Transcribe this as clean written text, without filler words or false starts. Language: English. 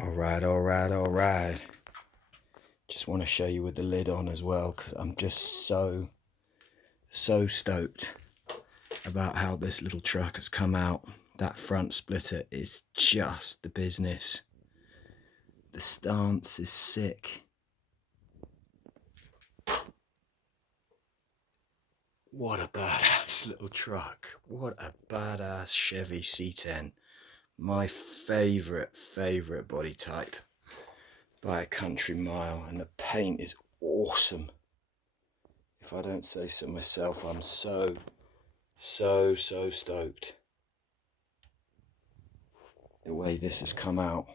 All right. Just want to show you with the lid on as well, because I'm just so stoked about how this little truck has come out. That front splitter is just the business. The stance is sick. What a badass little truck. What a badass Chevy C10. My favorite body type by a country mile, and the paint is awesome. If I don't say so myself, I'm so stoked the way this has come out.